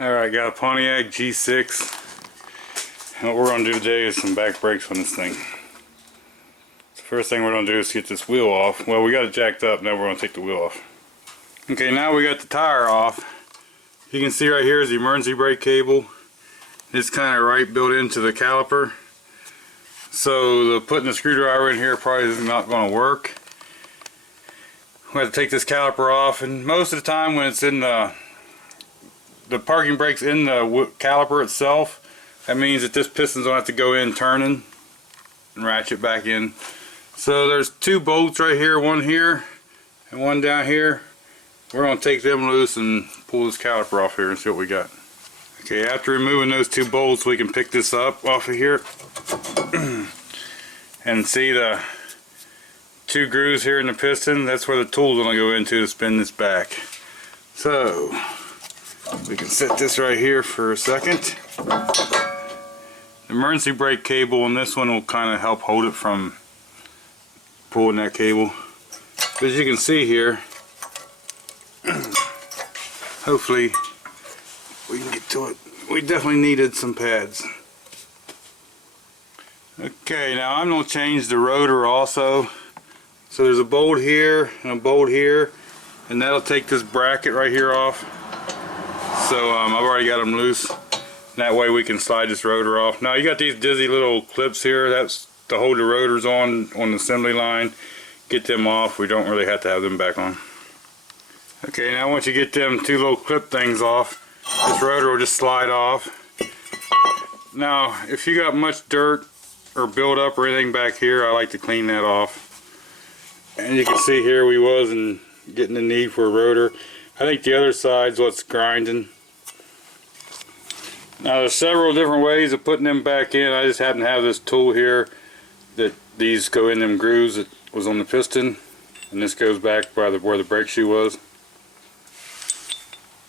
Alright, got a Pontiac G6. And what we're going to do today is some back brakes on this thing. The first thing we're going to do is get this wheel off. Well, we got it jacked up, now we're going to take the wheel off. Okay, now we got the tire off. You can see right here is the emergency brake cable. It's kind of right built into the caliper. So putting the screwdriver in here probably is not going to work. We have to take this caliper off, and most of the time when it's in the parking brake's in the caliper itself, that means that this piston's going to have to go in turning and ratchet back in. So there's two bolts right here, one here and one down here. We're going to take them loose and pull this caliper off here and see what we got. Okay, after removing those two bolts, we can pick this up off of here and see the two grooves here in the piston. That's where the tool's going to go into to spin this back. So we can set this right here for a second. The emergency brake cable on this one will kind of help hold it from pulling that cable. As you can see here, hopefully we can get to it. We definitely needed some pads. Okay, now I'm going to change the rotor also. So there's a bolt here and a bolt here, and that'll take this bracket right here off. So I've already got them loose. That way we can slide this rotor off. Now you got these dizzy little clips here. That's to hold the rotors on the assembly line. Get them off. We don't really have to have them back on. Okay, now once you get them two little clip things off, this rotor will just slide off. Now if you got much dirt or buildup or anything back here, I like to clean that off. And you can see here we wasn't getting the need for a rotor. I think the other side's what's grinding. Now there's several different ways of putting them back in. I just happen to have this tool here that these go in them grooves that was on the piston, and this goes back by where the brake shoe was.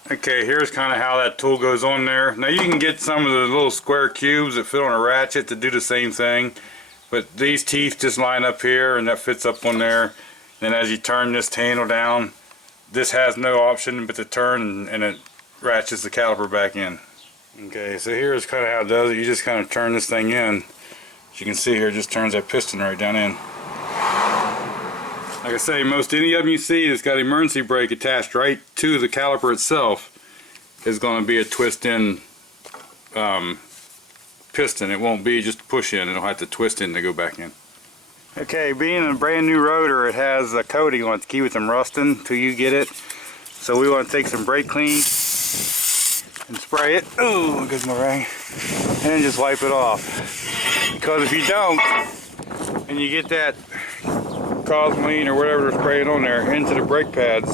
Okay, here's kind of how that tool goes on there. Now you can get some of the little square cubes that fit on a ratchet to do the same thing, but these teeth just line up here and that fits up on there. Then as you turn this handle down, this has no option but to turn, and it ratchets the caliper back in. Okay, so here's kind of how it does it. You just kind of turn this thing in. As you can see here, it just turns that piston right down in. Like I say, most any of them you see that's got emergency brake attached right to the caliper itself is going to be a twist-in piston. It won't be just a push-in. It'll have to twist in to go back in. Okay, being a brand new rotor, it has a coating on it to keep it from rusting until you get it. So we want to take some brake clean and spray it. Oh, goes my rag. And then just wipe it off. Because if you don't, and you get that Cosmoline or whatever they're spraying on there into the brake pads,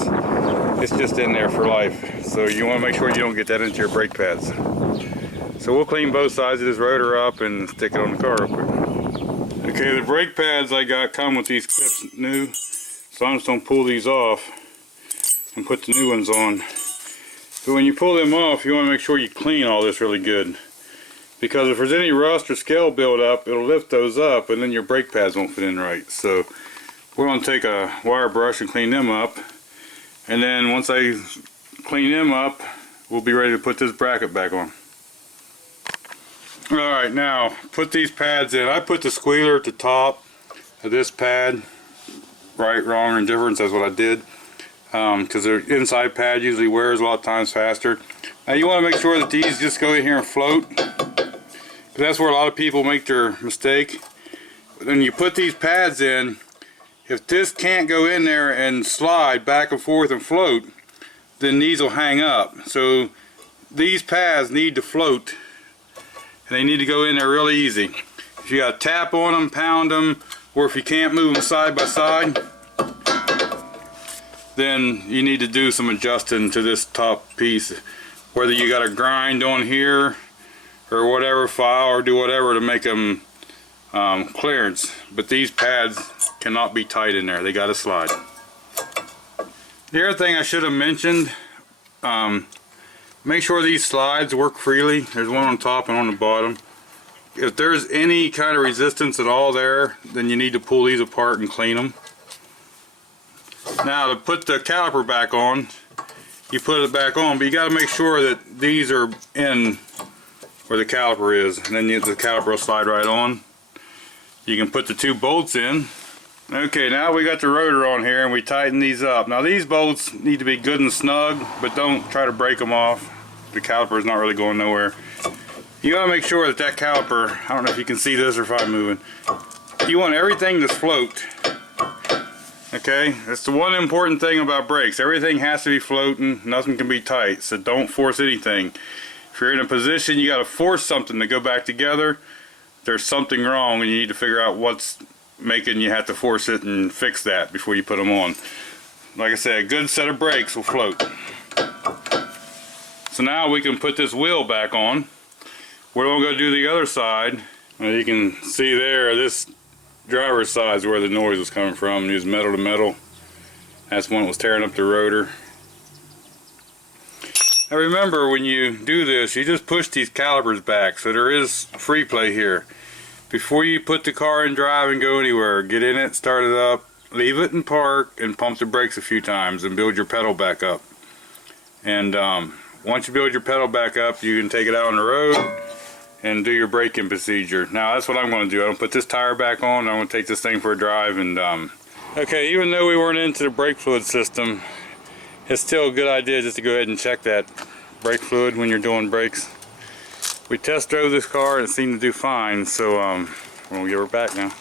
it's just in there for life. So you want to make sure you don't get that into your brake pads. So we'll clean both sides of this rotor up and stick it on the car real quick. Okay, the brake pads I got come with these clips new, so I'm just going to pull these off and put the new ones on. But when you pull them off, you want to make sure you clean all this really good, because if there's any rust or scale buildup, it'll lift those up and then your brake pads won't fit in right. So we're going to take a wire brush and clean them up, and then once I clean them up, we'll be ready to put this bracket back on. Alright, now put these pads in. I put the squealer at the top of this pad. Right, wrong, or indifference, that's what I did. Because the inside pad usually wears a lot of times faster. Now you want to make sure that these just go in here and float, because that's where a lot of people make their mistake. When you put these pads in, if this can't go in there and slide back and forth and float, then these will hang up. So these pads need to float, and they need to go in there really easy. If you got to tap on them, pound them, or if you can't move them side by side, then you need to do some adjusting to this top piece. Whether you got to grind on here or whatever, file or do whatever to make them clearance. But these pads cannot be tight in there. They got to slide. The other thing I should have mentioned, make sure these slides work freely. There's one on top and on the bottom. If there's any kind of resistance at all there, then you need to pull these apart and clean them. Now to put the caliper back on, you put it back on, but you got to make sure that these are in where the caliper is, and then the caliper will slide right on. You can put the 2 bolts in. Okay, now we got the rotor on here and we tighten these up. Now these bolts need to be good and snug, but don't try to break them off. The caliper is not really going nowhere. You gotta make sure that that caliper, I don't know if you can see this or if I'm moving, you want everything to float. Okay, that's the one important thing about brakes. Everything has to be floating, nothing can be tight, so don't force anything. If you're in a position you gotta force something to go back together, there's something wrong and you need to figure out what's making you have to force it and fix that before you put them on. Like I said, a good set of brakes will float. So now we can put this wheel back on. We're going to go do the other side. You can see there, this driver's side is where the noise was coming from. It was metal to metal. That's when it was tearing up the rotor. Now remember, when you do this, you just push these calipers back, so there is free play here. Before you put the car in drive and go anywhere, get in it, start it up, leave it in park, and pump the brakes a few times and build your pedal back up. And once you build your pedal back up, you can take it out on the road and do your braking procedure. Now that's what I'm going to do. I'm going to put this tire back on, I'm going to take this thing for a drive. And okay, even though we weren't into the brake fluid system, it's still a good idea just to go ahead and check that brake fluid when you're doing brakes. We test drove this car and it seemed to do fine, so we'll give her back now.